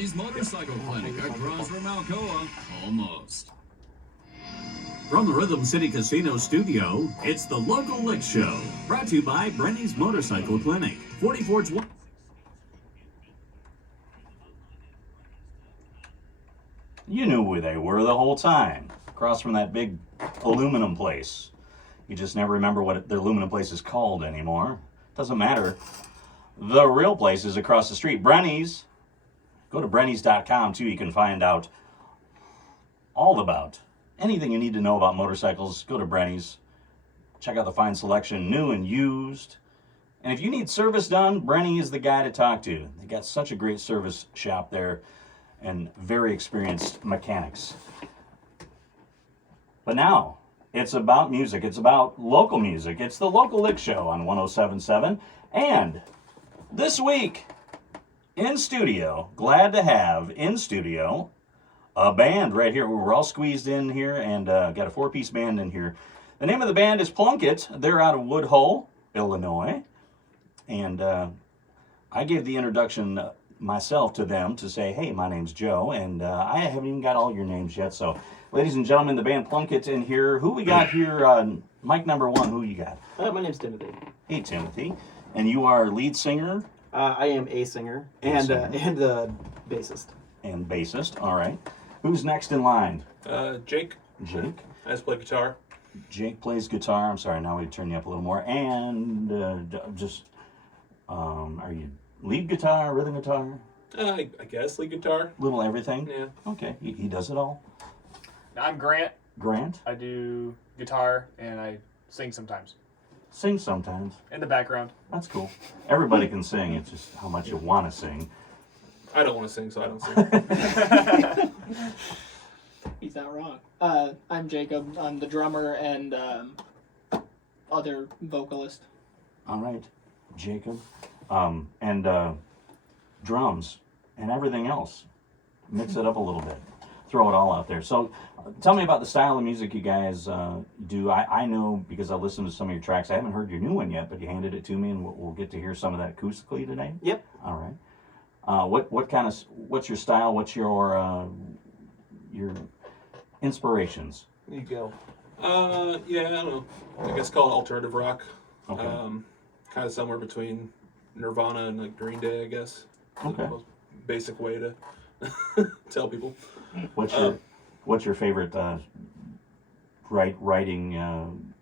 Brenny's Motorcycle Clinic across from Alcoa. Almost. From the Rhythm City Casino studio, it's the Local Lick Show. Brought to you by Brenny's Motorcycle Clinic. 4420. You knew where they were the whole time. Across from that big aluminum place. You just never remember what the aluminum place is called anymore. Doesn't matter. The real place is across the street. Brenny's. Go to brennys.com too. You can find out all about anything you need to know about motorcycles. Go to Brenny's. Check out the fine selection, new and used. And if you need service done, Brenny is the guy to talk to. They got such a great service shop there and very experienced mechanics. But now, it's about music. It's about local music. It's the Local Lick Show on 107.7. And this week, in studio, glad to have in studio a band right here. We're all squeezed in here and got a four-piece band in here. The name of the band is Plunkett. They're out of Woodhull, Illinois. And I gave the introduction myself to them to say, hey, my name's Joe, and I haven't even got all your names yet. So, ladies and gentlemen, the band Plunkett in here. Who we got here? Mic number one, who you got? My name's Timothy. Hey, Timothy. And you are lead singer? I am a singer and the bassist. And bassist, all right. Who's next in line? Jake. Jake. I just play guitar. Jake plays guitar. I'm sorry, now we turn you up a little more. And are you lead guitar, rhythm guitar? I guess lead guitar. Little everything? Yeah. Okay, he does it all. I'm Grant. Grant? I do guitar and I sing sometimes. Sing sometimes. In the background. That's cool. Everybody can sing, it's just how much you want to sing. I don't want to sing, so I don't sing. He's not wrong. I'm Jacob. I'm the drummer and other vocalist. All right, Jacob. And drums and everything else. Mix it up a little bit. Throw it all out there. So tell me about the style of music you guys do. I know because I listened to some of your tracks. I haven't heard your new one yet, but you handed it to me, and we'll get to hear some of that acoustically today. Yep. All right. What's your style? What's your inspirations? There you go. Yeah, I don't know. I guess call it alternative rock. Okay. Kind of somewhere between Nirvana and like Green Day, I guess. Okay. The most basic way to tell people. What's your favorite writing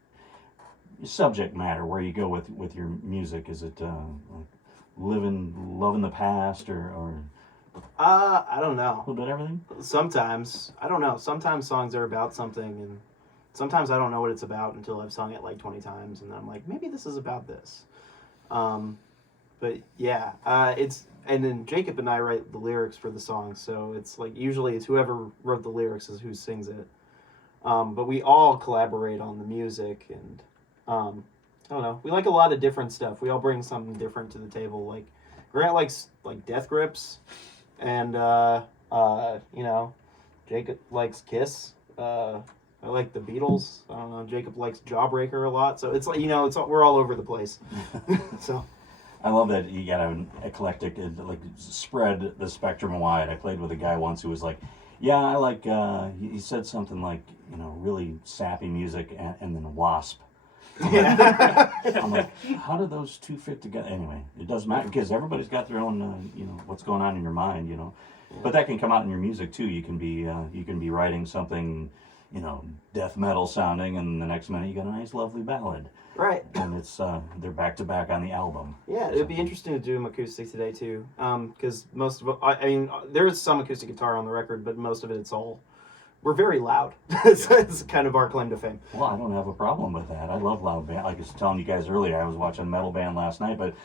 subject matter? Where you go with your music? Is it like loving the past, or I don't know. a little bit of everything? Sometimes I don't know. Sometimes songs are about something, and sometimes I don't know what it's about until I've sung it like 20 times, and then I'm like, maybe this is about this. But yeah, and then Jacob and I write the lyrics for the song, so it's like usually it's whoever wrote the lyrics is who sings it. But we all collaborate on the music, and I don't know. We like a lot of different stuff. We all bring something different to the table. Like Grant likes like Death Grips, and Jacob likes Kiss. I like the Beatles. I don't know. Jacob likes Jawbreaker a lot. So it's like we're all over the place. So. I love that you got an eclectic, like spread the spectrum wide. I played with a guy once who was like, yeah, I like, he said something like, really sappy music and then Wasp. I'm like, how do those two fit together? Anyway, it doesn't matter because everybody's got their own, what's going on in your mind, But that can come out in your music too. You can be writing something, death metal sounding, and the next minute you got a nice, lovely ballad. Right. And it's they're back to back on the album. Yeah, it'd be interesting to do them acoustic today too, because most of it, there is some acoustic guitar on the record, but most of it's all. We're very loud. It's kind of our claim to fame. Well, I don't have a problem with that. I love loud band. Like I was telling you guys earlier, I was watching a metal band last night, but.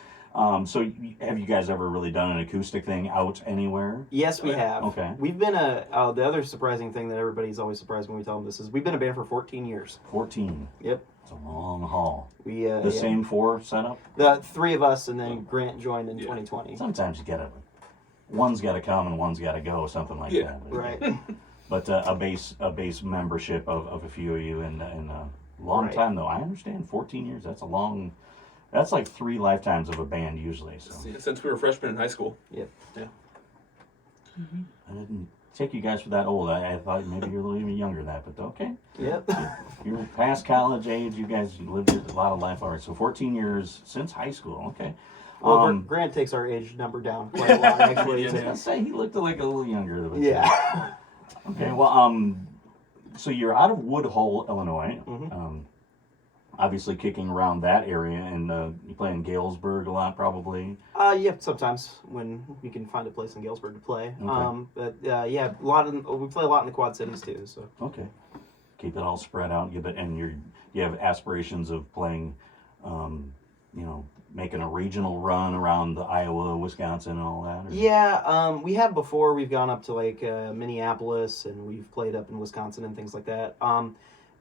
So have you guys ever really done an acoustic thing out anywhere? Yes, we have. Okay. We've been the other surprising thing that everybody's always surprised when we tell them this is we've been a band for 14 years. 14. Yep. It's a long haul. The same four setup? The three of us, and then Grant joined in 2020. Sometimes you one's got to come and one's got to go, something like that. Right. But a base membership of a few of you in a long time though. I understand 14 years. That's like 3 lifetimes of a band usually. So Since we were freshmen in high school. Yep. Yeah. I didn't take you guys for that old. I thought maybe you were a little even younger than that, but okay. Yep. You're past college age. You guys lived a lot of life. All right, so 14 years since high school. Okay. Well, Grant takes our age number down quite a lot, actually. I was gonna say he looked like a little younger. But Yeah. Okay. Well, so you're out of Woodhull, Illinois. Obviously kicking around that area, and you play in Galesburg a lot, probably. Yeah, sometimes when we can find a place in Galesburg to play. Okay. But yeah, we play a lot in the Quad Cities too. So. Okay. Keep it all spread out. And you have aspirations of playing, making a regional run around the Iowa, Wisconsin, and all that. Or? Yeah, we have before. We've gone up to like Minneapolis, and we've played up in Wisconsin and things like that.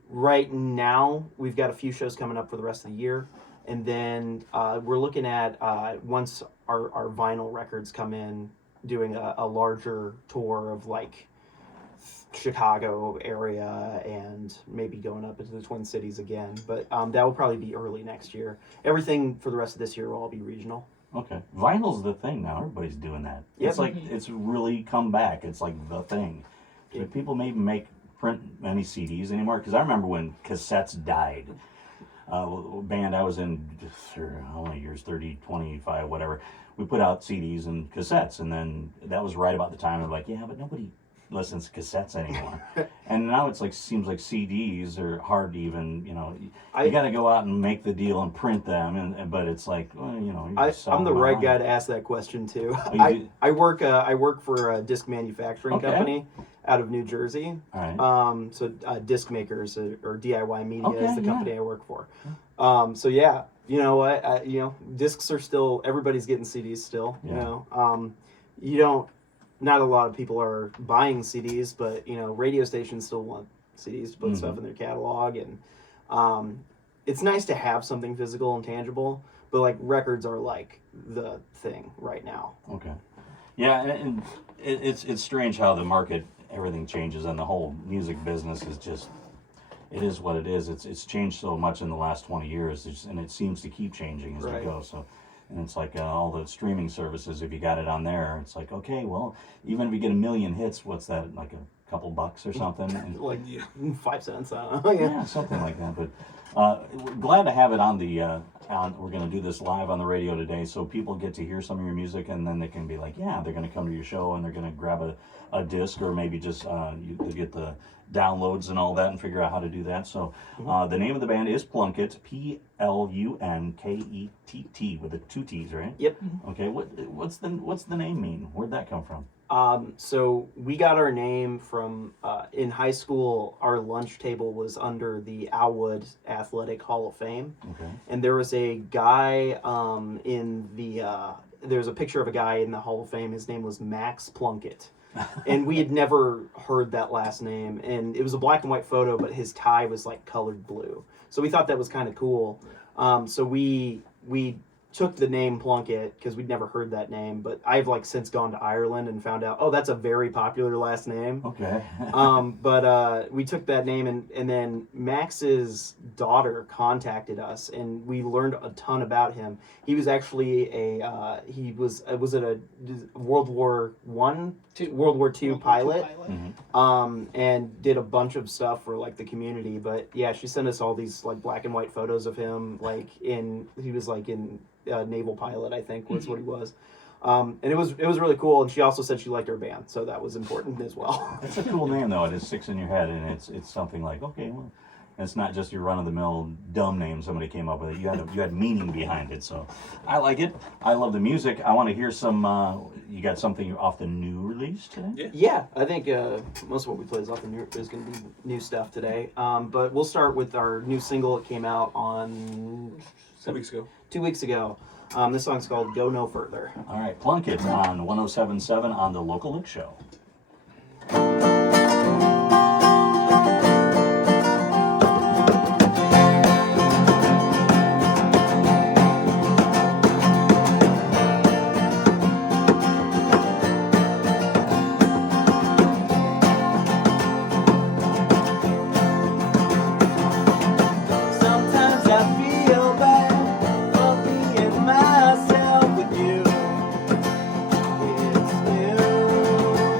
Right now, we've got a few shows coming up for the rest of the year, and then we're looking at once our vinyl records come in, doing a larger tour of like Chicago area and maybe going up into the Twin Cities again. But that will probably be early next year. Everything for the rest of this year will all be regional. Okay. Vinyl's the thing now. Everybody's doing that. Yep. It's like, it's really come back. It's like the thing. Yep. People maybe print many CDs anymore, because I remember when cassettes died. Band I was in, how many years, 30, 25, whatever, we put out CDs and cassettes, and then that was right about the time of like, yeah, but nobody listens to cassettes anymore. And now it's like, seems like CDs are hard to even, you got to go out and make the deal and print them, but it's like, well, you just sell I'm the them right online. guy to ask that question too. Oh, you do? I work for a disc manufacturing company out of New Jersey. All right. So disc makers or DIY Media Okay, is the yeah. company I work for. So yeah, you know what? Discs are still, everybody's getting CDs still. Yeah. You don't. Not a lot of people are buying CDs, but radio stations still want CDs to put stuff in their catalog, and it's nice to have something physical and tangible. But like records are like the thing right now. Okay. Yeah, and it's strange how the market, everything changes, and the whole music business is just, it is what it is. It's changed so much in the last 20 years, and it seems to keep changing as we go. So, and it's like all the streaming services, if you got it on there, it's like, okay, well, even if you get 1 million hits, what's that, like a couple bucks or something? And, Like 5 cents. I don't know. yeah, something like that. But we're glad to have it on the. We're going to do this live on the radio today, so people get to hear some of your music, and then they can be like, yeah, they're going to come to your show, and they're going to grab a disc, or maybe just you get the downloads and all that, and figure out how to do that. So the name of the band is Plunkett, Plunkett, with the 2 T's, right? Yep. Okay. What's the name mean? Where'd that come from? So we got our name from in high school. Our lunch table was under the Alwood Athletic Hall of Fame, Okay. and there was a guy in the. There's a picture of a guy in the Hall of Fame. His name was Max Plunkett, and we had never heard that last name. And it was a black and white photo, but his tie was like colored blue. So we thought that was kind of cool. So we took the name Plunkett because we'd never heard that name, but I've like since gone to Ireland and found out, oh, that's a very popular last name. Okay. But we took that name, and then Max's daughter contacted us, and we learned a ton about him. He was actually was it a World War II pilot, and did a bunch of stuff for like the community. But yeah, she sent us all these like black and white photos of him, he was like in naval pilot, I think was what he was. And it was really cool, and she also said she liked our band, so that was important as well. It's a cool name, though. It just sticks in your head, and it's something like, okay, well, it's not just your run-of-the-mill dumb name somebody came up with. You had meaning behind it, so I like it. I love the music. I want to hear some. You got something off the new release today? Yeah, I think most of what we play is going to be new stuff today. But we'll start with our new single. It came out on 2 weeks ago. 2 weeks ago. This song's called "Go No Further." All right, Plunkett on 107.7 on the Local Lick Show. Sometimes I feel bad for being myself with you. It's you.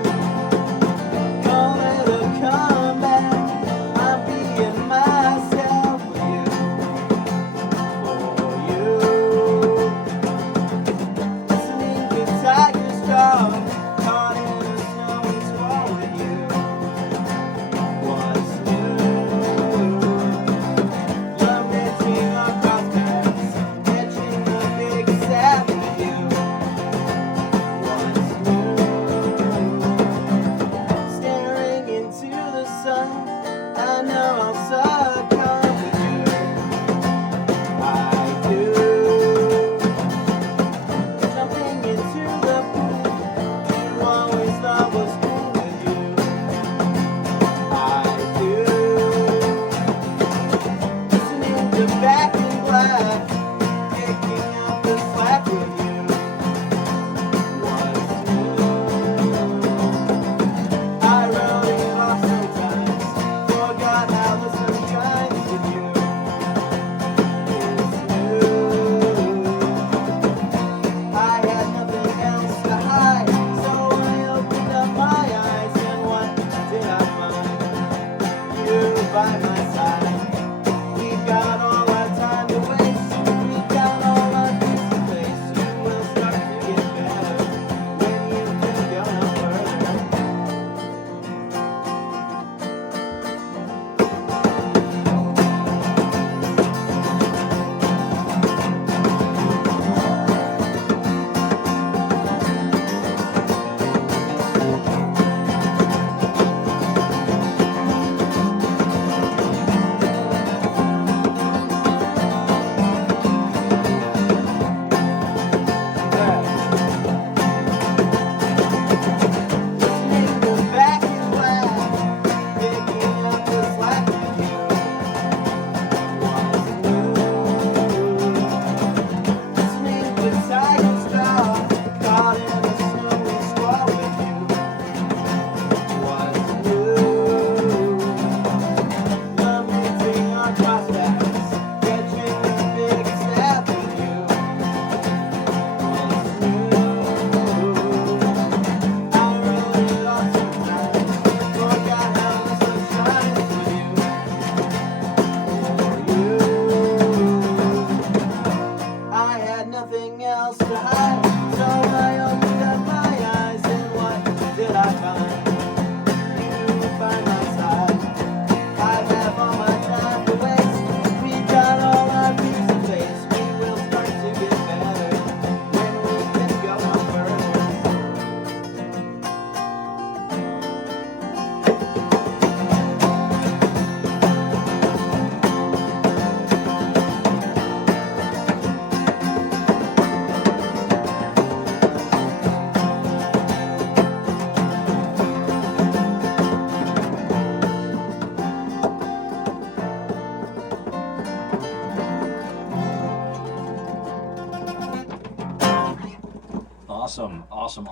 Awesome.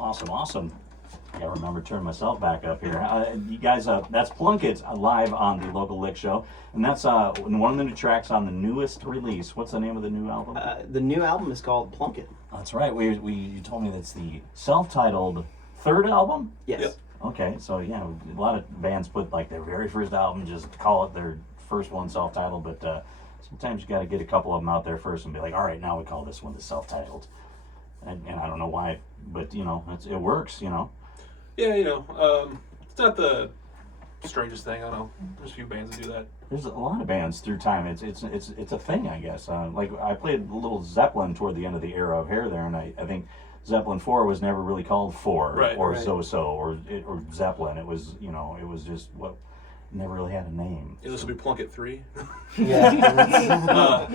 I gotta remember to turn myself back up here. You guys, that's Plunkett live on the local lick show, and that's one of the new tracks on the newest release. What's the name of the new album? The new album is called Plunkett. That's right. You told me that's the self-titled third album. Yes. Yep. Okay, so yeah, a lot of bands put like their very first album, just call it their first one self-titled, but sometimes you got to get a couple of them out there first and be like, all right, now we call this one the self-titled. And I don't know why, but you know, it works, you know. Yeah, it's not the strangest thing. I don't know. There's a few bands that do that. There's a lot of bands through time. It's a thing, I guess. Like I played a little Zeppelin toward the end of the era of hair there, and I think Zeppelin 4 was never really called 4 Right, or right. So or Zeppelin. It was it was just what never really had a name. Yeah, this will be Plunkett 3. Yeah.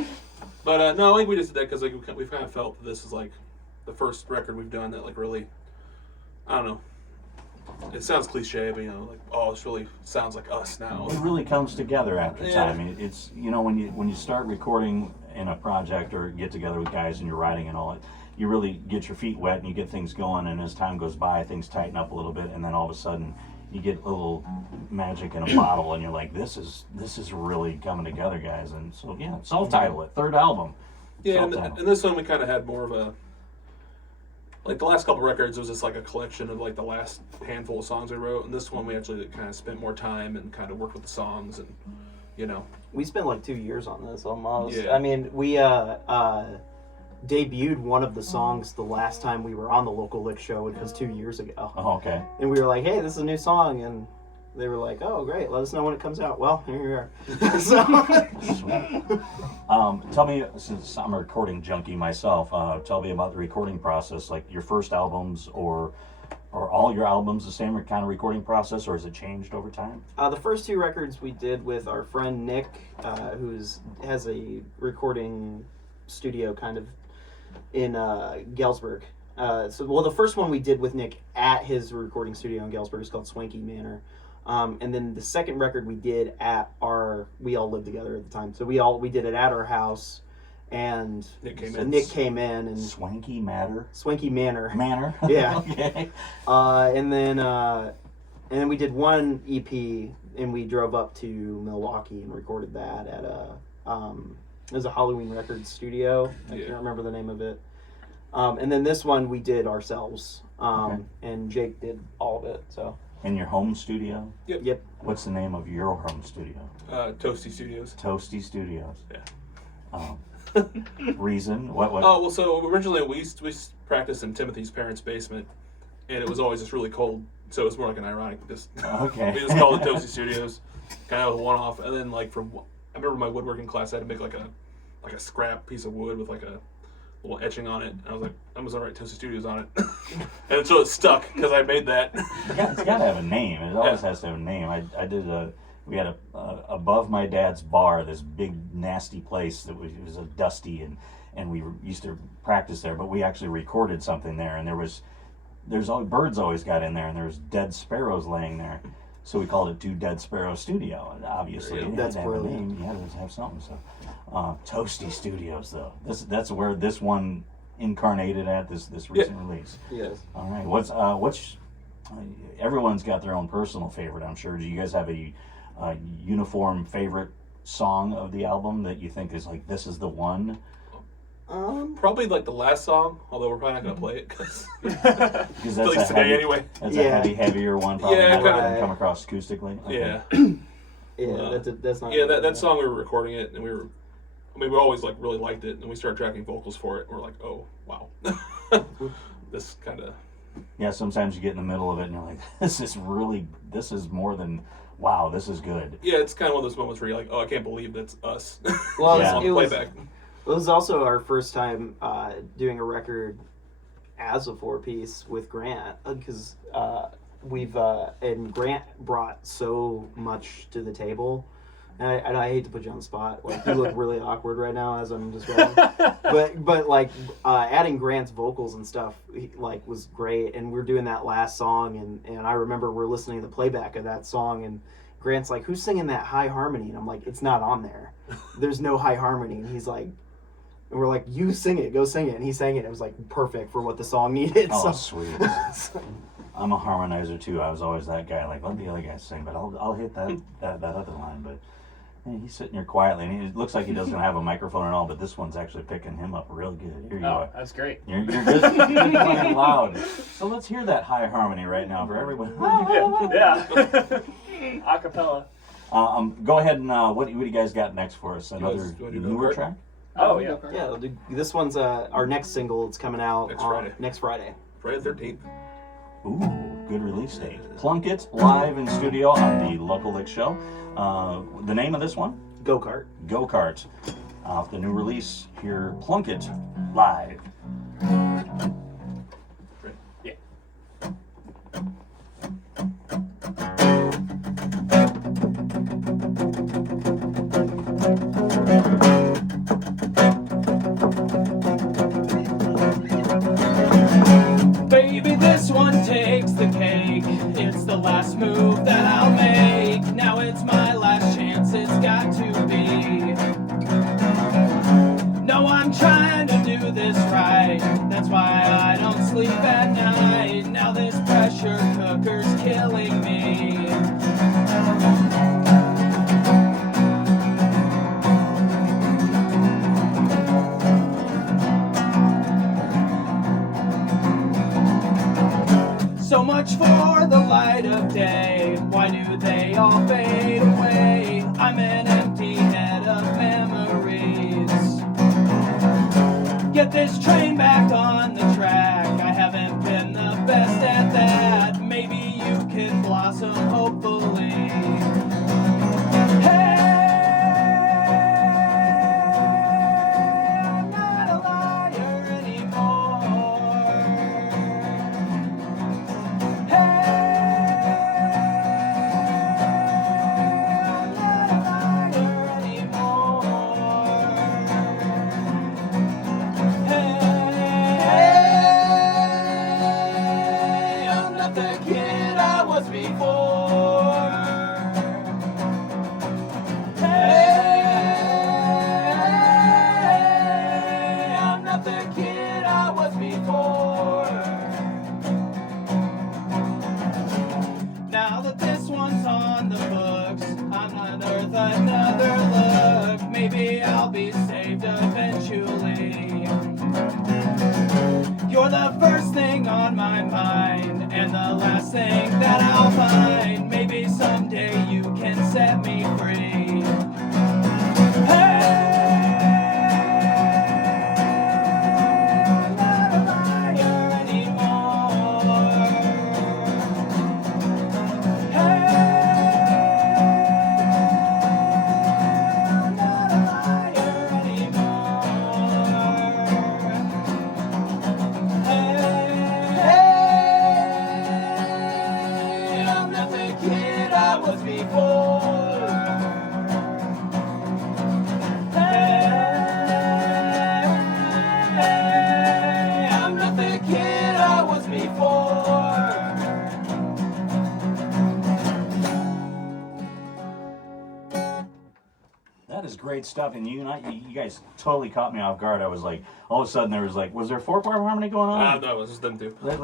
But no, I think we just did that because like we've kind of felt that this is like the first record we've done that like really, I don't know. It sounds cliche, but like, oh, this really sounds like us now. It really comes together after Yeah. time. It's when you start recording in a project or get together with guys and you're writing and all that, you really get your feet wet and you get things going. And as time goes by, things tighten up a little bit, and then all of a sudden, you get a little magic in a bottle, and you're like, this is really coming together, guys. And so yeah, self-title it, third album. Yeah, Self-title. and this one we kind of had more of a, like the last couple records was just like a collection of like the last handful of songs we wrote, and this one we actually kind of spent more time and kind of worked with the songs, and We spent like 2 years on this almost. Yeah. I mean, we debuted one of the songs the last time we were on the local lick show, which was 2 years ago. Oh, okay. And we were like, hey, this is a new song. And they were like, oh, great. Let us know when it comes out. Well, here we are. So, Sweet. Tell me, since I'm a recording junkie myself, tell me about the recording process, like your first albums or all your albums the same kind of recording process, or has it changed over time? the first 2 records we did with our friend Nick, who has a recording studio kind of in Galesburg. The first one we did with Nick at his recording studio in Galesburg is called Swanky Manor. And then the second record we did we all lived together at the time. So we did it at our house, and Nick came so in. Nick came in and Swanky Manor. Manor. Yeah. Okay. And then we did one EP, and we drove up to Milwaukee and recorded that at it was a Halloween Records studio. I can't remember the name of it. And then this one we did ourselves, and Jake did all of it. So In your home studio? yep. What's the name of your home studio? Toasty Studios. Toasty Studios. Yeah. Reason? What? Oh well, so originally we practiced in Timothy's parents' basement, and it was always just really cold, so it was more like an ironic. Okay. We just called it Toasty Studios, kind of a one-off. And then like I remember my woodworking class, I had to make like a scrap piece of wood with like a little etching on it. And I was like, I'm just gonna write Toasty Studios on it, and so it stuck because I made that. It's got to have a name. It always has to have a name. We had above my dad's bar, this big nasty place that was a dusty, and we used to practice there, but we actually recorded something there, and birds always got in there, and there was dead sparrows laying there, so we called it Two Dead Sparrow Studio, and obviously it had That's to have a brilliant. name. You had to have something. So Toasty Studios, though, that's where this one incarnated at this recent release. Yes. All right, what's everyone's got their own personal favorite, I'm sure. Do you guys have a uniform favorite song of the album that you think is like, this is the one? Probably like the last song, although we're probably not gonna play it because Because at least today anyway. That's Yeah. a heavier one, probably Yeah, more kinda. than come across acoustically. Okay. Yeah. Yeah, that's not. Yeah, that song we were recording it, and we always like really liked it, and we started tracking vocals for it, and we're like, oh wow, this kind of. Yeah, sometimes you get in the middle of it and you're like, this is more than, wow, this is good. Yeah, it's kind of one of those moments where you're like, oh, I can't believe that's us. Well, Yeah. on it was playback. It was also our first time doing a record as a 4-piece with Grant, because and Grant brought so much to the table. And I hate to put you on the spot. Like, you look really awkward right now as I'm describing. but like adding Grant's vocals and stuff was great. And we're doing that last song, and I remember we're listening to the playback of that song, and Grant's like, "Who's singing that high harmony?" And I'm like, "It's not on there. There's no high harmony." And he's like, And we're like, you sing it, go sing it. And he sang it. It was like perfect for what the song needed. Oh, So sweet. I'm a harmonizer too. I was always that guy. Like, let the other guy sing, but I'll hit that other line. But man, he's sitting here quietly, and it looks like he doesn't have a microphone at all. But this one's actually picking him up real good. Here you Oh, are. that's great. You're good. You're playing loud. So let's hear that high harmony right now for everyone. Yeah. Acapella. Go ahead and what do you guys got next for us? Another guys wanna do newer Go-Kart? track? Oh, yeah. yeah, this one's our next single. It's coming out Next Friday. Friday. Friday the 13th. Ooh, good release date. Plunkett live in studio on the Local Lick Show. The name of this one? Go-Kart. Go-Kart. Off the new release here, Plunkett live. Yeah. Baby, this one takes the cake. It's the last move that I'll make. Now it's my last chance, it's got to be. No, I'm trying to do this right. That's why I don't sleep at night. Now this pressure cooker's killing me. So much for the light of day. Why do they all fade away? I'm an empty head of memories. Get this train back on the track. I haven't been the best at that. Maybe you can blossom, hopefully. Hey, I'm not a liar anymore. Now that this one's on the books, I'm unearth another look. Maybe I'll be saved eventually. You're the first thing on my mind, and the last thing that I'll find. Maybe someday you can set me free. Hey, I'm not a liar anymore. I'm not the kid I was before. I'm not the kid I was before. That is great stuff, and you guys totally caught me off guard. I was like, all of a sudden there was like, was there 4-part harmony going on? No, it was just them two. At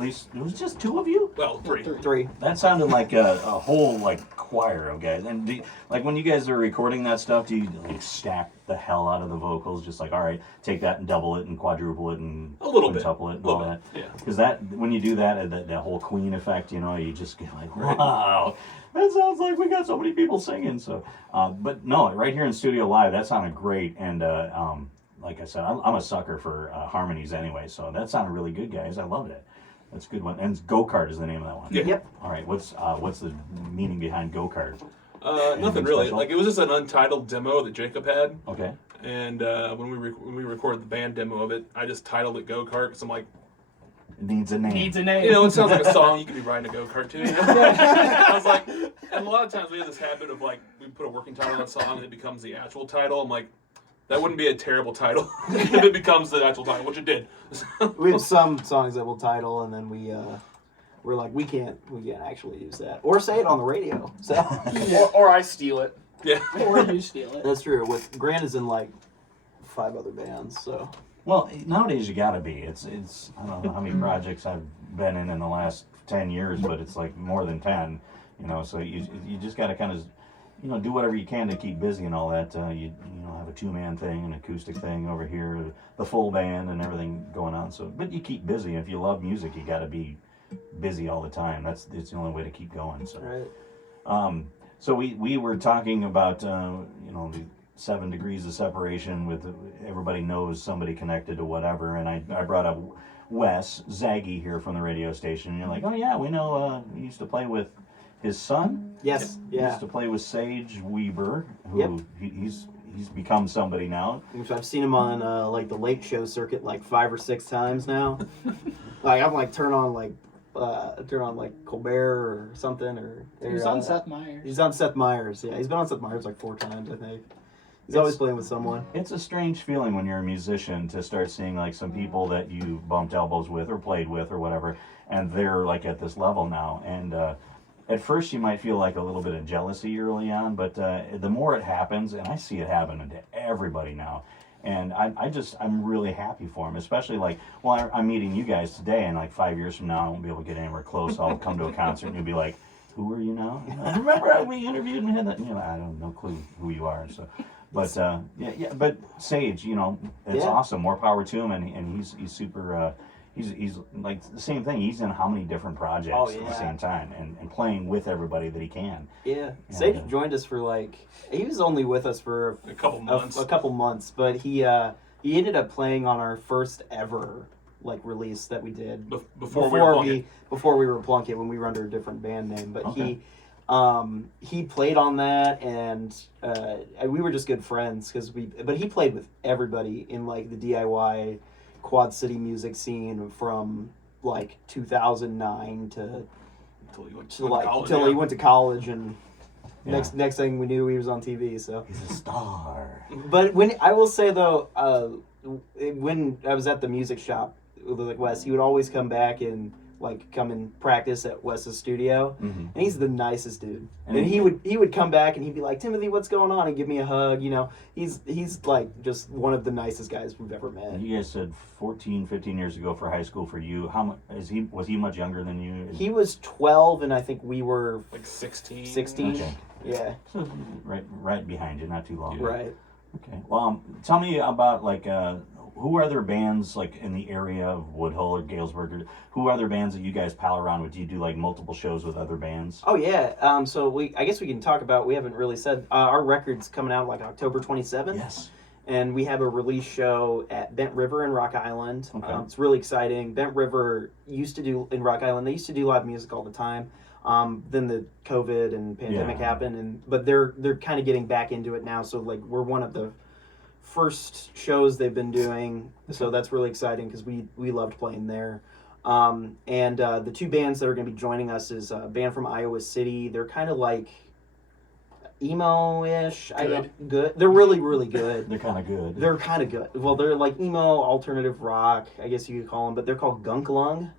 least it was just two of you. Well, three. Three. That sounded like a whole like choir of guys. And like when you guys are recording that stuff, do you like stack the hell out of the vocals? Just like, all right, take that and double it and quadruple it and A little bit. quintuple it and A all little that. bit, yeah. Because that when you do that whole Queen effect, you just get like, wow, that sounds like we got so many people singing. So, but no, right here in studio live, that sounded great. And like I said, I'm a sucker for harmonies anyway. So that sounded really good, guys. I loved it. That's a good one. And Go-Kart is the name of that one. Yeah. Yep. All right. What's the meaning behind Go-Kart? Nothing really. special? Like it was just an untitled demo that Jacob had, Okay. and when we recorded the band demo of it, I just titled it Go-Kart because I'm like, It needs a name. Needs a name. you know, it sounds like a song you could be riding a go-kart to. You know? I was like, and a lot of times we have this habit of like, we put a working title on a song and it becomes the actual title. I'm like, that wouldn't be a terrible title if it becomes the actual title, which it did. We have some songs that we'll title, and then we're like, we can't actually use that or say it on the radio. So Or I steal it. Yeah. Or you steal it. that's true. With Grant is in like 5 other bands. So Well, nowadays you gotta be. It's I don't know how many projects I've been in the last 10 years, but it's like more than 10. So you just gotta kind of do whatever you can to keep busy and all that. You have a 2-man thing, an acoustic thing over here, the full band and everything going on. So, but you keep busy. If you love music, you gotta be busy all the time. It's the only way to keep going. So, right. So we were talking about the 7 degrees of separation with everybody knows somebody connected to whatever, and I brought up Wes Zaggy here from the radio station, and you're like, oh yeah, we know. He used to play with his son. Yes. He Yeah. used to play with Sage Weber, who Yep. he's become somebody now. Which I've seen him on like the late show circuit like 5 or 6 times now. Like I'm like turn on like Colbert or something or. He's on Seth Meyers. He's on Seth Meyers. Yeah, he's been on Seth Meyers like 4 times, I think. He's always playing with someone. It's a strange feeling when you're a musician to start seeing like some people that you bumped elbows with or played with or whatever, and they're like at this level now. And at first you might feel like a little bit of jealousy early on, but the more it happens, and I see it happen to everybody now, and I'm really happy for him, especially like, well, I'm meeting you guys today, and like 5 years from now I won't be able to get anywhere close. I'll come to a concert and you'll be like, who are you now? Remember we interviewed and had that? I don't no clue who you are. So, but yeah. But Sage, it's awesome. More power to him, and he's super. He's like the same thing. He's in how many different projects at the same time, and playing with everybody that he can. Yeah, Sage joined us for he was only with us for a couple months. A couple months, but he ended up playing on our first ever release that we did before we were Plunkett, when we were under a different band name. But he played on that, and we were just good friends but he played with everybody in like the DIY Quad City music scene from like 2009 until he went to college, and next thing we knew he was on TV. So he's a star. But I will say though, when I was at the music shop with Wes, he would always come back and come and practice at Wes's studio, and he's the nicest dude. And he would come back and he'd be like, Timothy, what's going on? And give me a hug. He's like just one of the nicest guys we've ever met. You guys said 14, 15 years ago for high school for you. How much was he much younger than you? He was 12, and I think we were like 16. 16. Okay. Yeah. So right behind you, not too long. Right. Okay. Well, tell me about who are there bands in the area of Woodhull or Galesburg? Who are there bands that you guys pal around with? Do you do multiple shows with other bands? Oh yeah. So I guess we can talk about. We haven't really said our record's coming out October 27th. Yes. And we have a release show at Bent River in Rock Island. Okay. It's really exciting. Bent River used to do in Rock Island. They used to do live music all the time. Then the COVID and pandemic happened, but they're kind of getting back into it now. So we're one of the first shows they've been doing, so that's really exciting because we loved playing there. And the 2 bands that are going to be joining us is a band from Iowa City. They're kind of like emo-ish. Good. They're really, really good. They're kind of good. They're kind of good. Well, they're like emo alternative rock, I guess you could call them, but they're called Gunk Lung.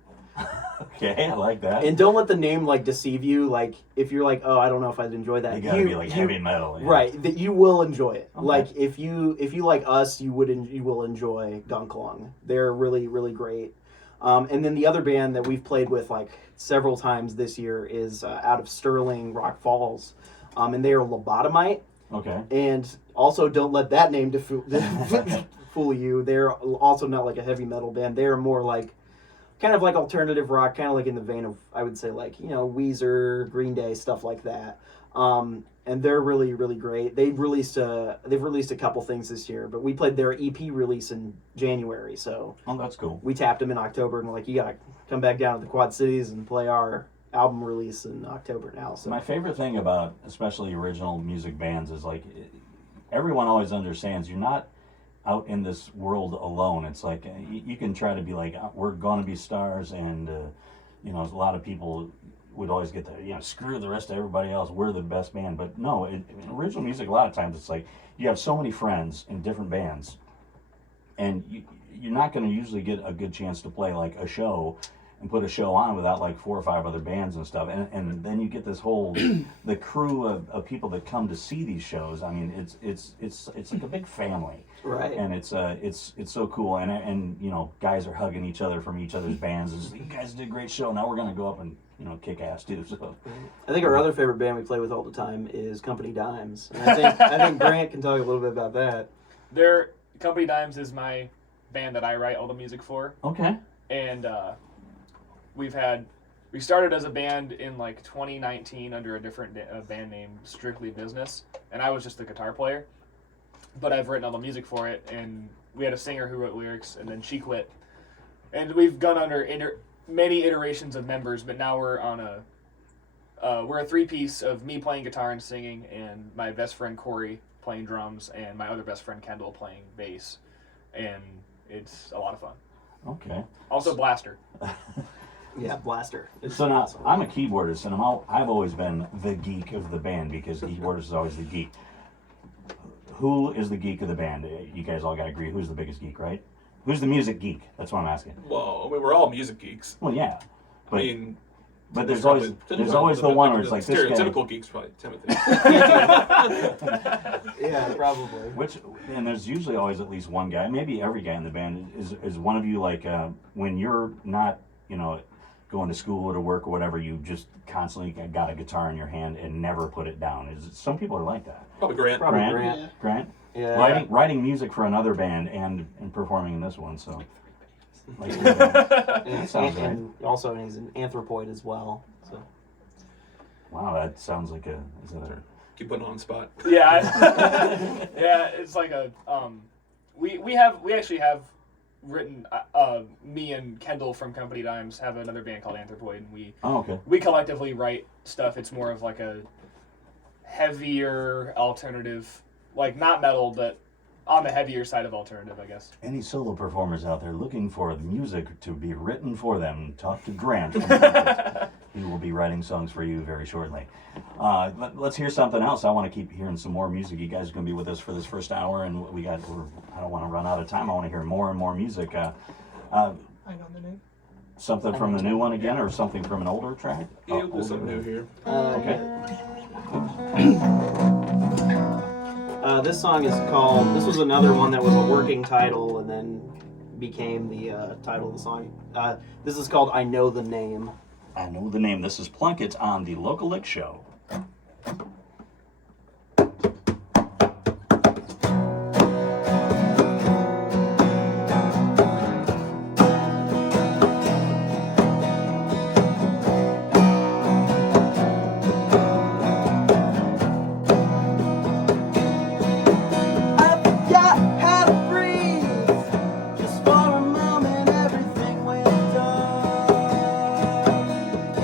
Okay, I like that. And don't let the name deceive you. If you're like, oh, I don't know if I'd enjoy that. You gotta be heavy metal. Yeah. Right, that you will enjoy it. Okay. If you like us, you will enjoy Gunk Lung. They're really, really great. And then the other band that we've played with several times this year is out of Sterling, Rock Falls, and they are Lobotomite. Okay. And also, don't let that name fool you. They're also not a heavy metal band. They're more kind of alternative rock, kind of in the vein of, I would say, Weezer, Green Day, stuff like that. And they're really, really great. They've released a couple things this year, but we played their EP release in January, so that's cool. we tapped them in October, and you gotta come back down to the Quad Cities and play our album release in October now. So my favorite thing about especially original music bands is everyone always understands you're not out in this world alone. It's you can try to be we're gonna be stars, and a lot of people would always get the screw the rest of everybody else, we're the best band. But no, in original music, a lot of times it's you have so many friends in different bands, and you're not going to usually get a good chance to play a show and put a show on without like 4 or 5 other bands and stuff, and then you get this whole the crew of people that come to see these shows. I mean, it's like a big family, Right. and it's so cool, and you know, guys are hugging each other from each other's bands. It's, you guys did a great show. Now we're gonna go up and, you know, kick ass too. So I think our other favorite band we play with all the time is Company Dimes. And I think Grant can talk a little bit about that. Their Company Dimes is my band that I write all the music for, okay, and we started as a band in like 2019 under a different band name, Strictly Business, and I was just the guitar player. But I've written all the music for it, and we had a singer who wrote lyrics, and then she quit. And we've gone under many iterations of members, but now we're on we're a 3-piece of me playing guitar and singing, and my best friend Corey playing drums, and my other best friend Kendall playing bass, and it's a lot of fun. okay. Also Blaster. Yeah, Blaster. It's So now awesome. I'm a keyboardist, and I've always been the geek of the band because the keyboardist is always the geek. Who is the geek of the band? You guys all got to agree. Who's the biggest geek, right? Who's the music geek? That's what I'm asking. Well, I mean, we're all music geeks. Well, yeah, I but mean, but there's always the one where it's like this guy. stereotypical geeks, probably Timothy. Yeah, probably. Which, and there's usually always at least one guy, maybe every guy in the band. Is one of you like when you're not, you know, going to school or to work or whatever, you just constantly got a guitar in your hand and never put it down? Some people are like that. Probably Grant. Probably Grant? Grant. Yeah. Grant, Yeah. writing music for another band and performing in this one, so. Like, And, that sounds right. and also he's an anthropoid as well. So Wow, that sounds like a. Is that a Keep putting on the spot. Yeah, yeah, it's like a we actually have written me and Kendall from Company Dimes have another band called Anthropoid, and Oh, okay. we collectively write stuff. It's more of like a heavier alternative, like not metal, but on the heavier side of alternative, I guess. Any solo performers out there looking for the music to be written for them, talk to Grant from Plunkett. He will be writing songs for you very shortly. Let's hear something else. I want to keep hearing some more music. You guys are going to be with us for this first hour, and I don't want to run out of time. I want to hear more and more music. I know the name. Something from the new one again, or something from an older track? Yeah, we'll do something new here. Okay. this song is called. This was another one that was a working title and then became the title of the song. This is called "I Know the Name." I know the name. This is Plunkett on the Local Lick Show.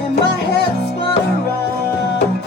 My head spun around.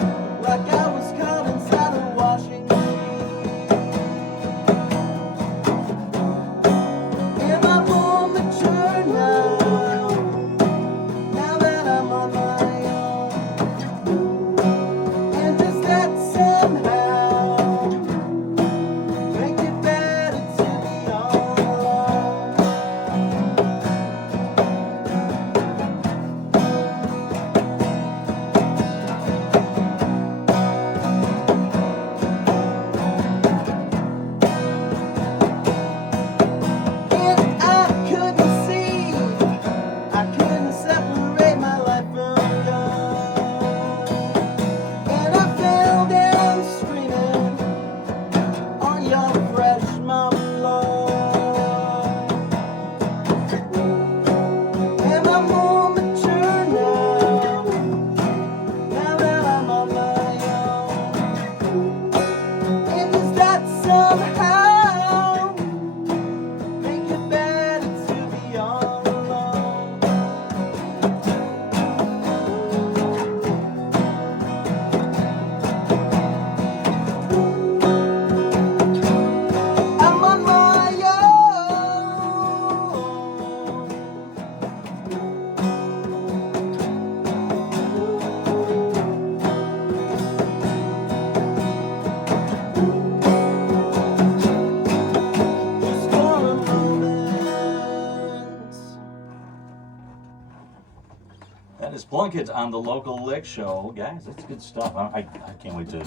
Plunkett on the Local Lick Show. Guys, that's good stuff. I can't wait to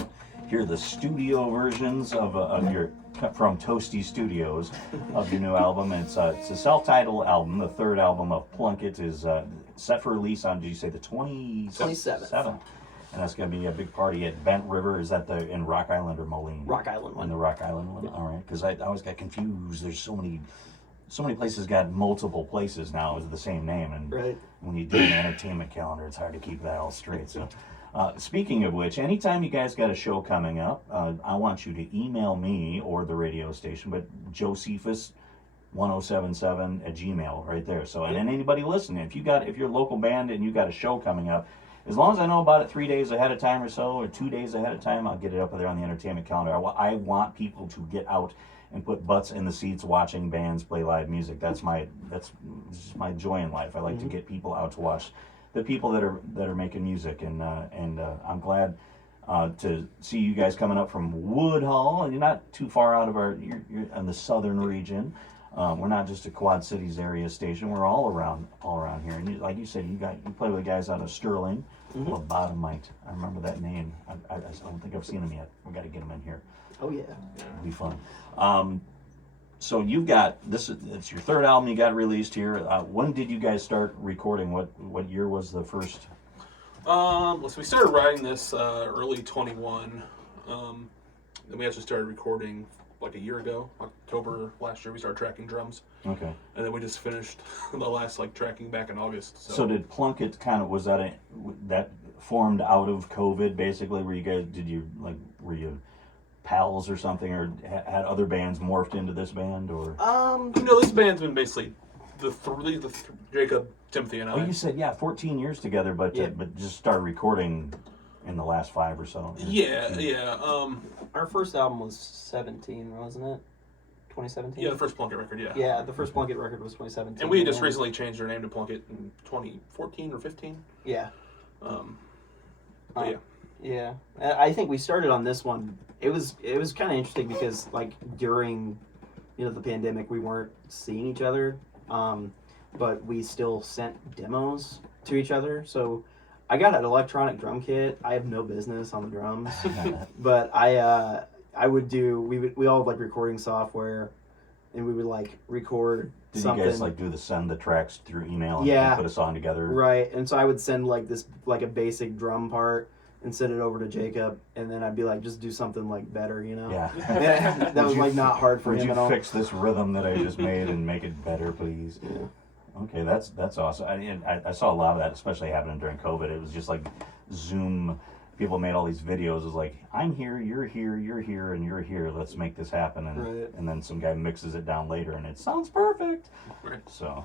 hear the studio versions of your, from Toasty Studios, of your new album. It's a self-titled album. The third album of Plunkett is set for release on, did you say the 27th. And that's going to be a big party at Bent River. Is that in Rock Island or Moline? Rock Island one. In the Rock Island one? All right. Because I always got confused. There's so many places got multiple places now with the same name. And Right. when you do an entertainment calendar, it's hard to keep that all straight. So, speaking of which, anytime you guys got a show coming up, I want you to email me or the radio station, but Josephus1077@gmail right there. So, and then anybody listening, if you're a local band and you got a show coming up, as long as I know about it 3 days ahead of time or so, or 2 days ahead of time, I'll get it up there on the entertainment calendar. I want people to get out and put butts in the seats watching bands play live music. That's just my joy in life. I like to get people out to watch the people that are making music, and I'm glad to see you guys coming up from Woodhull, and you're not too far out of you're in the southern region. We're not just a Quad Cities area station. We're all around here. And like you said, you play with the guys out of Sterling, Lobotomite. I remember that name. I don't think I've seen them yet. We got to get them in here. Oh yeah. It'll be fun. So you've got it's your third album you got released here. When did you guys start recording? What year was the first? So we started writing this early 21. Then we actually started recording like a year ago, October last year. We started tracking drums. Okay. And then we just finished the last tracking back in August. So did Plunkett was that formed out of COVID basically? Were you pals or something, or had other bands morphed into this band, or? No, this band's been basically Jacob, Timothy, and I. Oh, you said 14 years together, but just started recording in the last 5 or so. Yeah. Our first album was 17, wasn't it? 2017. Yeah, the first Plunkett record. Yeah. Yeah, the first Plunkett record was 2017. And we just recently changed our name to Plunkett in 2014 or 15. Yeah. Yeah. Yeah, I think we started on this one. It was kind of interesting because during, the pandemic, we weren't seeing each other, but we still sent demos to each other. So I got an electronic drum kit. I have no business on the drums, but I would we all have recording software, and we would record. Did something. you guys send the tracks through email and put a song together? Right, and so I would send this a basic drum part and send it over to Jacob, and then I'd be just do something better, Yeah. That was not hard for him at all. Would you fix this rhythm that I just made and make it better, please? Yeah. Okay, that's awesome. I saw a lot of that, especially happening during COVID. It was just Zoom. People made all these videos. It was I'm here, you're here, and you're here. Let's make this happen. And then some guy mixes it down later, and it sounds perfect. Right. So,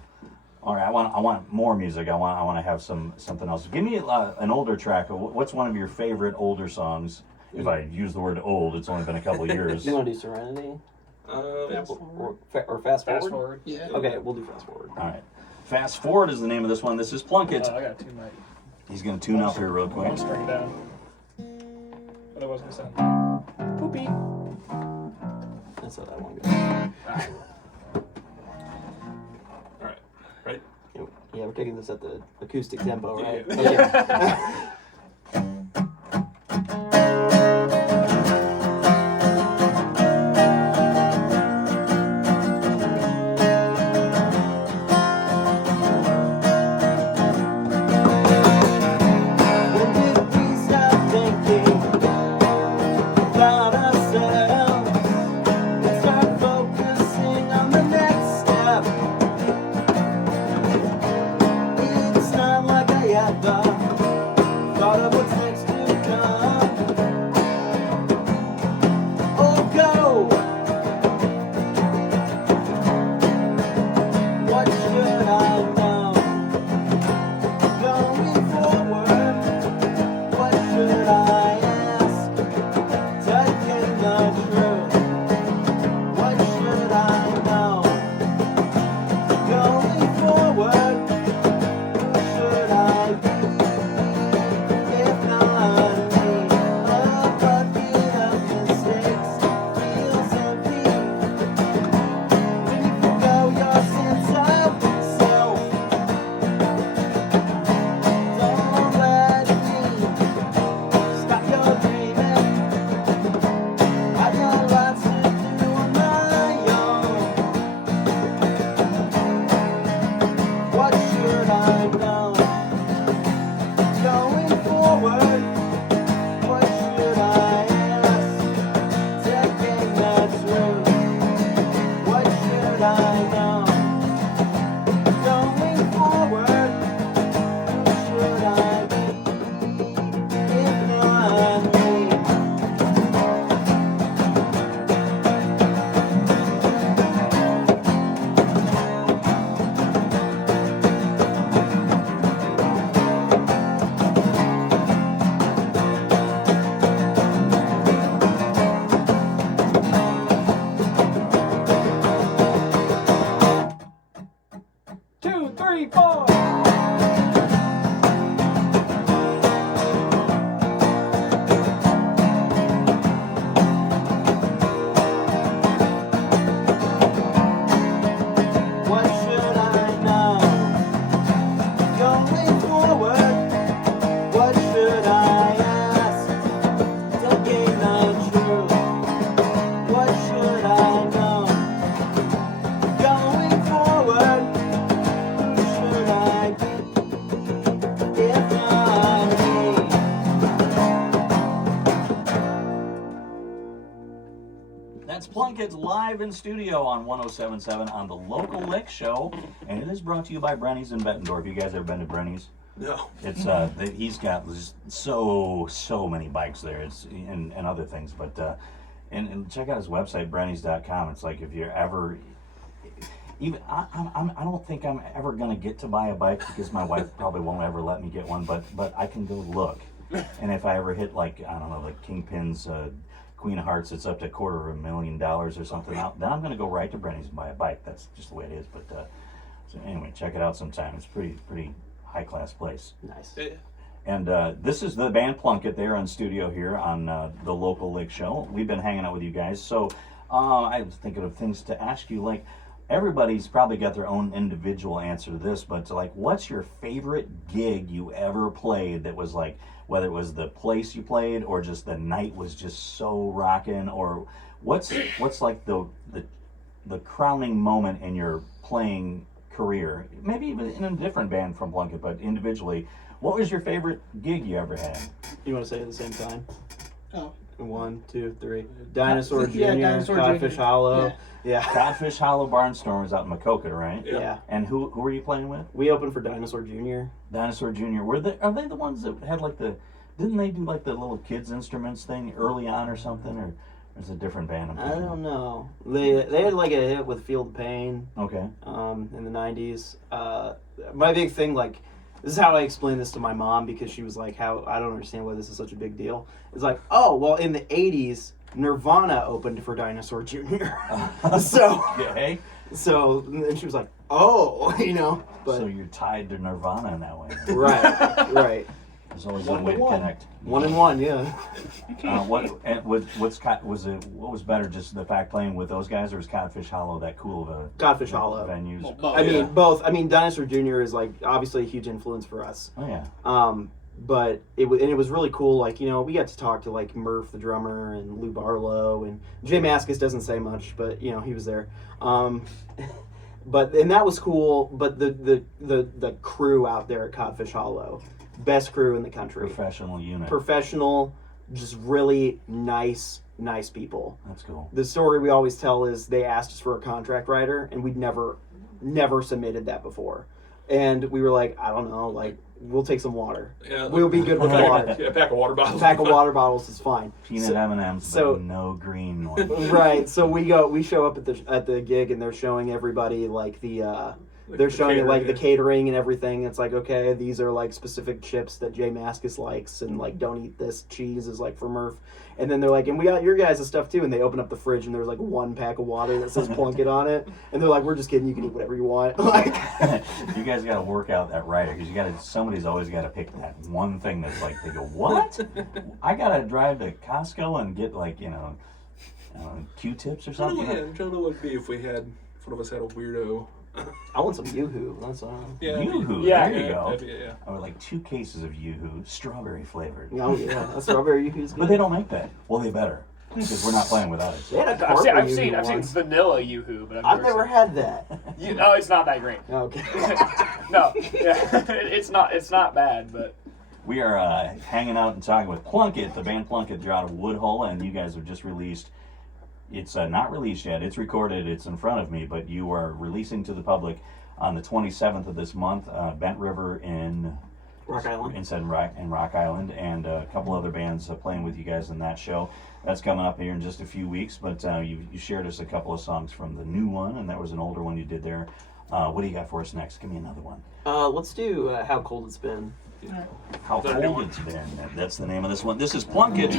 all right, I want more music. I want to have something else. Give me an older track. What's one of your favorite older songs? If I use the word old, it's only been a couple of years. You want to do Serenity? Yeah. Or Fast Forward? Fast Forward. Yeah. Okay, we'll do Fast Forward. All right. Fast Forward is the name of this one. This is Plunkett. I got 2 mic. He's going to tune up here real quick. One string down. Otherwise, it's gonna sound poopy. That's how that one goes. Alright. All right. Right. Yeah, we're taking this at the acoustic tempo, right? Yeah. Okay. When did we stop thinking about ourselves and start focusing on the next step? It's not like I ever thought of what's next to come. Oh, go! What should I know? Going forward, what should I ask? Taking the truth, what should I know? Going forward, who should I be? If not Plunkett live in studio on 107.7 on the Local Lick Show, and it is brought to you by Brenny's in Bettendorf. You guys ever been to Brenny's? No. It's he's got just so many bikes there. It's and other things, but and check out his website brennys.com. It's like if you're ever even I don't think I'm ever gonna get to buy a bike because my wife probably won't ever let me get one, but I can go look, and if I ever hit like I don't know like Kingpin's Queen of Hearts, it's up to $250,000 or something. Then I'm gonna go right to Brenny's and buy a bike. That's just the way it is. But so anyway, check it out sometime. It's pretty high class place. Nice. Yeah. And this is the band Plunkett. They're on studio here on the Local Lick Show. We've been hanging out with you guys. So I was thinking of things to ask you. Like, everybody's probably got their own individual answer to this, but like, what's your favorite gig you ever played that was like, whether it was the place you played or just the night was just so rocking, or what's like the crowning moment in your playing career? Maybe even in a different band from Plunkett, but individually. What was your favorite gig you ever had? You want to say it at the same time? Oh. 1, 2, 3. Dinosaur Jr., Yeah, Dinosaur Codfish Jr. Hollow. Yeah. Codfish Hollow Barnstorm was out in Maquoketa, right? Yeah. And who were you playing with? We opened for Dinosaur Jr. Dinosaur Jr. Are they the ones that had like didn't they do like the little kids instruments thing early on or something, or is it a different band? I don't know. They had like a hit with Feel the Pain. Okay. In the 90s. My big thing, like, this is how I explained this to my mom because she was like, "How I don't understand why this is such a big deal." It's like, oh, well, in the 80s, Nirvana opened for Dinosaur Jr. So, Okay. so, and she was like, oh, but So you're tied to Nirvana in that way. right. There's always One a way to to one. connect. 1 and 1, yeah. What was better, just the fact playing with those guys, or was Codfish Hollow that cool of a Codfish Hollow. venues? Well, both. I mean, Yeah. both. I mean, Dinosaur Jr. is like obviously a huge influence for us. Oh yeah. But it was really cool. Like, we got to talk to like Murph the drummer and Lou Barlow, and Jay Mascis doesn't say much, but he was there. But that was cool. But the crew out there at Codfish Hollow, best crew in the country. Professional unit. Professional, just really nice people. That's cool. The story we always tell is they asked us for a contract writer, and we'd never submitted that before. And we were like, I don't know, like, we'll take some water. Yeah, We'll be good with the water. Yeah, a pack of water bottles. A pack of water bottles is fine. Peanut M&Ms, so- but no green ones. Right. So we show up at the gig, and they're showing everybody like they're showing like the catering and everything. It's like, okay, these are like specific chips that Jay Mascis likes, and like, don't eat this cheese is like for Murph. And then they're like, and we got your guys' stuff too. And they open up the fridge, and there's like 1 pack of water that says Plunkett on it. And they're like, we're just kidding. You can eat whatever you want. Like, You guys got to work out that writer, because somebody's always got to pick that one thing that's like, they go, what? I got to drive to Costco and get like, Q-tips or I'm something? trying to know what it'd be if one of us had a weirdo. I want some Yoo-hoo. That's Yeah. Yoo-hoo, Yeah, there you go. Yeah. Or like 2 cases of Yoo-hoo, strawberry flavored. oh yeah, that strawberry Yoo-hoo's good. But they don't make that. Well, they better, because we're not playing without it. They had a I've carpet seen Yoo-hoo once. vanilla Yoo-hoo, but I've never had that. No, it's not that great. Okay. No, yeah, it's not bad, but We are hanging out and talking with Plunkett, the band Plunkett. They're out of Woodhull, and you guys have just released. It's not released yet. It's recorded. It's in front of me, but you are releasing to the public on the 27th of this month. Bent River in Rock Island. inside Rock Island, and a couple other bands playing with you guys in that show. That's coming up here in just a few weeks. But you shared us a couple of songs from the new one, and that was an older one you did there. What do you got for us next? Give me another one. Let's do How Cold It's Been. How Is that a new Cold one? It's Been. That's the name of this one. This is Plunkett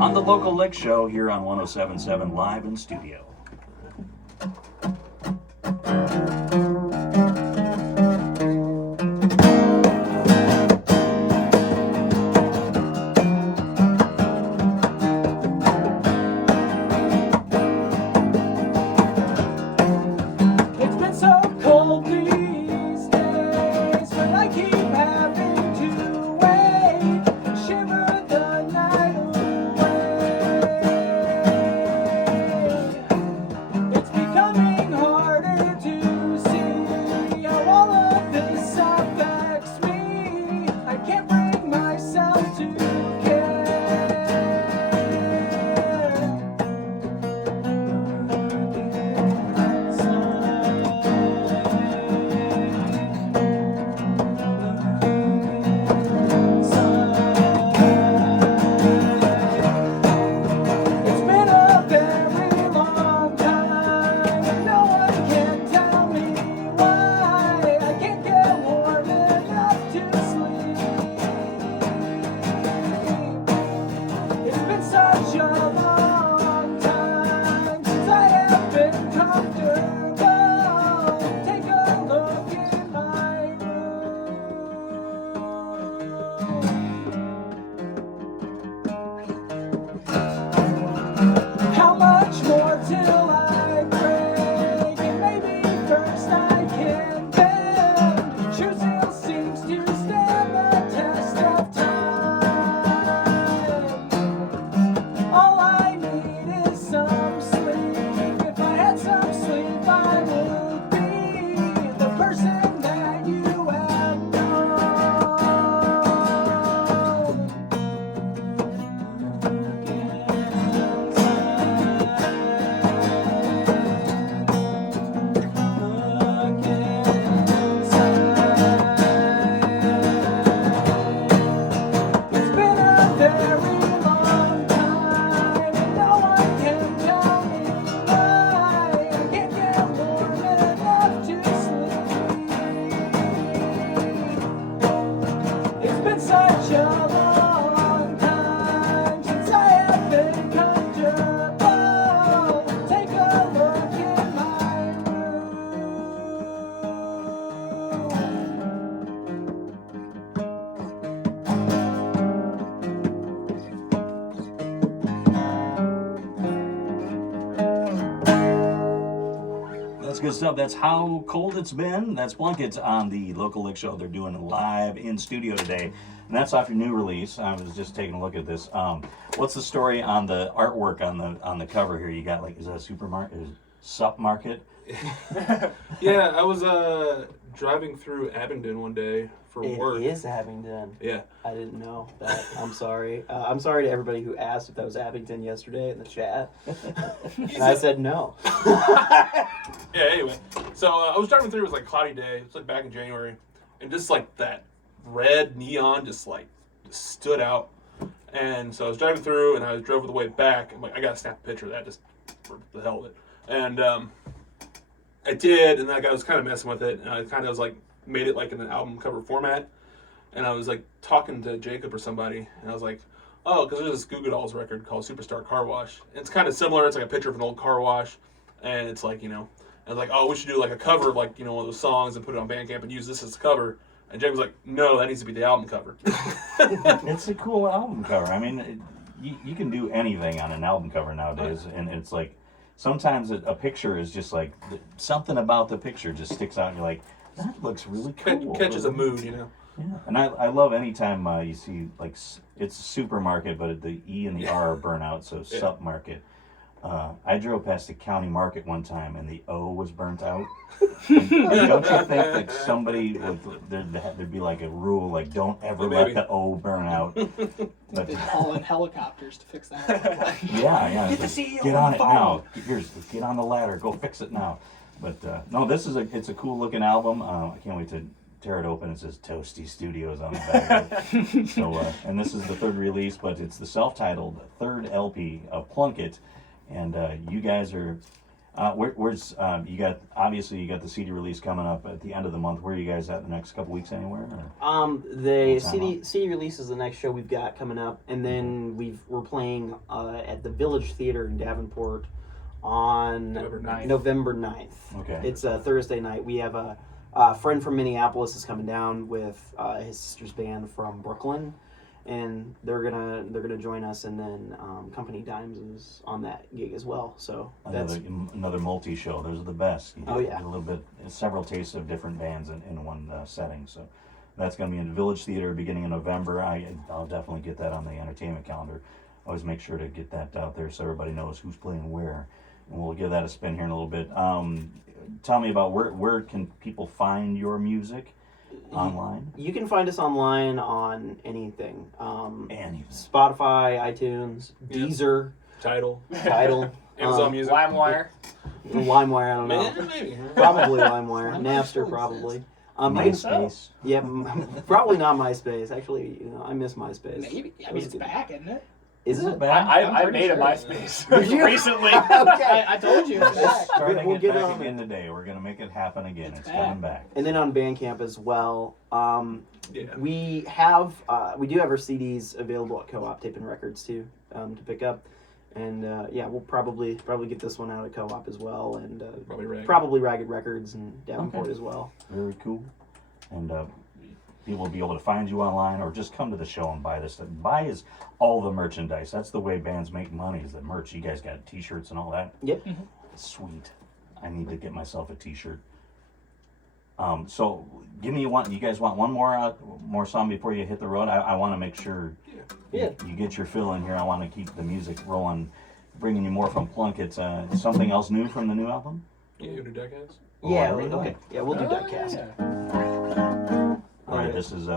on the Local Lick Show here on 107.7 live in studio. It's been so cold these days, but I keep having to wait, shiver the night away. It's becoming harder to see how all of this affects me. I can't bring myself to care. very long time, and no one can tell me why I can't get warm enough to sleep. It's been such a long time since I have been comfortable. Take a look in my That's good stuff. That's How Cold It's Been. That's Plunkett on the Local Lick Show. They're doing it live in studio today. And that's off your new release. I was just taking a look at this. What's the story on the artwork on the cover here? You got like, is that a supermarket? Is it Sup Market? Yeah, I was driving through Abingdon one day for work. It is Abingdon. Yeah. I didn't know that. I'm sorry. I'm sorry to everybody who asked if that was Abingdon yesterday in the chat. And I said no. Yeah, anyway. So I was driving through, it was like a cloudy day. It was like back in January. And just like that red neon just stood out. And so I was driving through and I drove the way back. I'm like, I gotta snap a picture of that just for the hell of it. And I did, and that guy was kind of messing with it. And I kind of was like, made it like in an album cover format. And I was like talking to Jacob or somebody. And I was like, oh, because there's this Goo Goo Dolls record called Superstar Car Wash. And it's kind of similar. It's like a picture of an old car wash. And it's like, you know, I was like, oh, we should do like a cover of like, you know, one of those songs and put it on Bandcamp and use this as a cover. And Jake was like, no, that needs to be the album cover. It's a cool album cover. I mean, you can do anything on an album cover nowadays. And it's like, sometimes a picture is just like, something about the picture just sticks out and you're like, that looks really cool. Catches a mood, you know. Yeah. And I love anytime you see, like, it's a supermarket, but the E and the R are burnt out, so Yeah. Sup Market. I drove past the county market one time and the O was burnt out. And don't you think that somebody there'd be like a rule like don't ever let the O burn out? But They call in helicopters to fix that. yeah, Get the it's like, CEO get on on the it phone. now. Get on the ladder. Go fix it now. But no, it's a cool looking album. I can't wait to tear it open. It says Toasty Studios on the back. So and this is the third release, but it's the self-titled third LP of Plunkett. And you guys are, where's you got the CD release coming up at the end of the month. Where are you guys at the next couple weeks anywhere? Or? The Time CD release is the next show we've got coming up, and then we're playing at the Village Theater in Davenport on November 9th. Okay. It's a Thursday night. We have a friend from Minneapolis is coming down with his sister's band from Brooklyn, and they're gonna join us, and then Company Dimes is on that gig as well. So that's Another multi-show. Those are the best. You Oh, yeah. get a little bit, several tastes of different bands in one setting. So that's going to be in the Village Theater beginning of November. I'll definitely get that on the entertainment calendar. Always make sure to get that out there so everybody knows who's playing where. And we'll give that a spin here in a little bit. Tell me about where can people find your music online? You can find us online on anything. Anything. Spotify, iTunes, Yeah. Deezer, Tidal. Amazon Music. LimeWire. LimeWire, I don't know. Maybe. Probably LimeWire. LimeWire Napster, still probably. exists. You can- MySpace. yeah, probably not MySpace. Actually, I miss MySpace. Maybe. I That mean, was it's good. back, isn't it? Is it? back? I'm I pretty made a sure. MySpace Did you? recently. Okay. I told you. It's back. Starting We'll it get back on again today. We're going to make it happen again. It's back. coming back. And then on Bandcamp as well. Yeah. We do have our CDs available at Co-op Tape and Records too, to pick up. And yeah, we'll probably get this one out at Co-op as well, and Probably Ragged. Ragged Records and Davenport as well. Very cool. And people will be able to find you online or just come to the show and buy this stuff. Buy is all the merchandise. That's the way bands make money, is the merch. You guys got t-shirts and all that. Yep. Sweet. I need to get myself a t-shirt. So give me one. You guys want one more song before you hit the road? I want to make sure Yeah. you get your fill in here. I want to keep the music rolling, bringing you more from Plunkett. Something else new from the new album? Yeah, you do Decades? Yeah. really? Okay. Yeah, we'll do Diecast. Yeah. All right, Okay. this is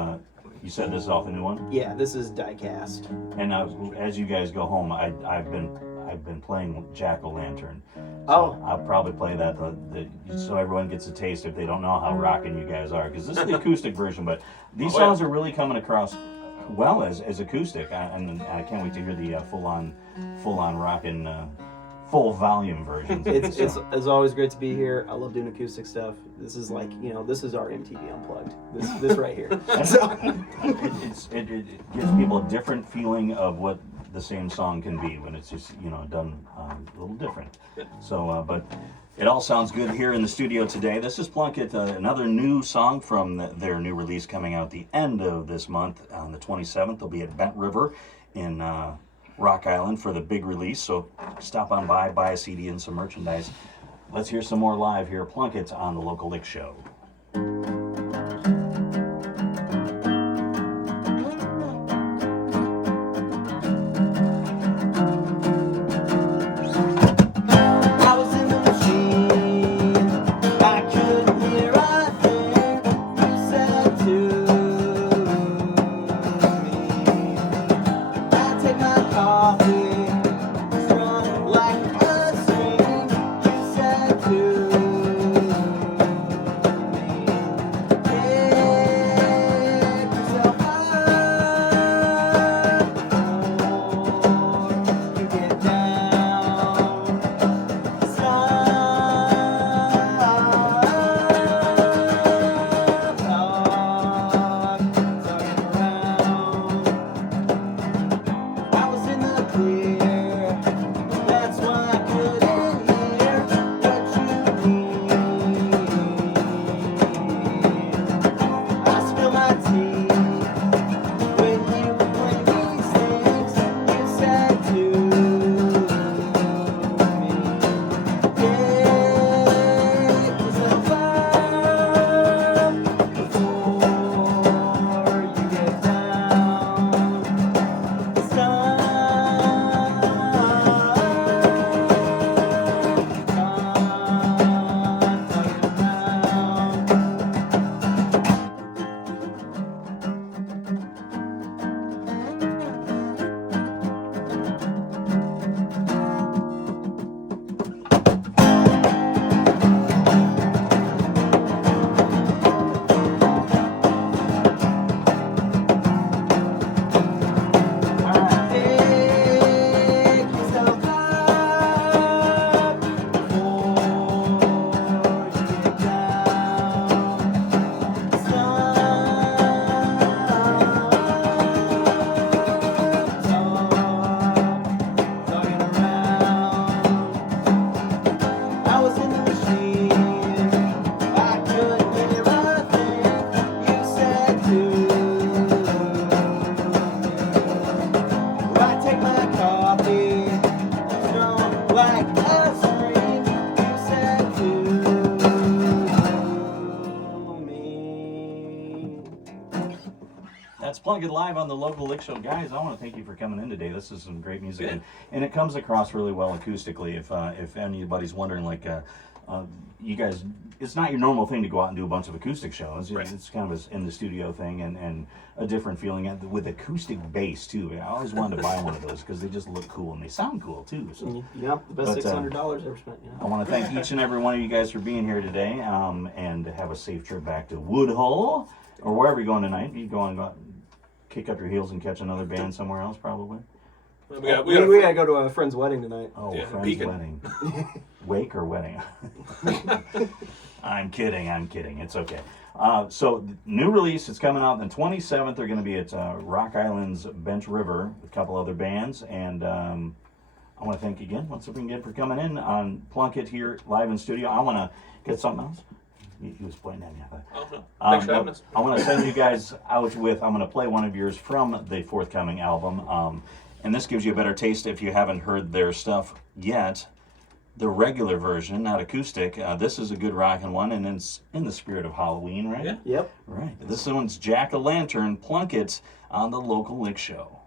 you said this is off the new one, Yeah, this is Diecast. and as you guys go home, I've been playing Jack-O-Lantern. Oh. I'll probably play that so everyone gets a taste if they don't know how rocking you guys are, because this is the acoustic version. But these songs are really coming across well as acoustic, and I can't wait to hear the full on rockin' full volume versions. It's always great to be here. I love doing acoustic stuff. This is like, this is our MTV Unplugged. This right here. It gives people a different feeling of what the same song can be when it's just done a little different. So, but it all sounds good here in the studio today. This is Plunkett, another new song from their new release coming out the end of this month on the 27th. They'll be at Bent River in Rock Island for the big release. So stop on by, buy a CD and some merchandise. Let's hear some more live here. Plunkett on the Local Lick Show. That's Plunkett live on the Local Lick Show. Guys, I want to thank you for coming in today. This is some great music, and it comes across really well acoustically. If anybody's wondering, you guys, it's not your normal thing to go out and do a bunch of acoustic shows. Right. It's kind of in the studio thing and a different feeling with acoustic bass too. I always wanted to buy one of those because they just look cool and they sound cool too. So. Yep, the best $600 ever spent. I want to thank each and every one of you guys for being here today, and have a safe trip back to Woodhull or wherever you're going tonight. You going kick up your heels and catch another band somewhere else, probably. We gotta go to a friend's wedding tonight. Oh, Yeah, friend's Beacon. wedding. Wake or wedding? I'm kidding. It's okay. So, new release, it's coming out on the 27th. They're going to be at Rock Island's Bent River with a couple other bands. And I want to thank you again, once again, for coming in on Plunkett here live in studio. I want to get something else. He was pointing at me. Oh, no. Thanks for having us. I want to send you guys out with, I'm going to play one of yours from the forthcoming album. And this gives you a better taste if you haven't heard their stuff yet. The regular version, not acoustic. This is a good rockin' one, and it's in the spirit of Halloween, right? Yeah. Yep. Right. This one's Jack-o'-lantern, Plunkett on the Local Lick Show.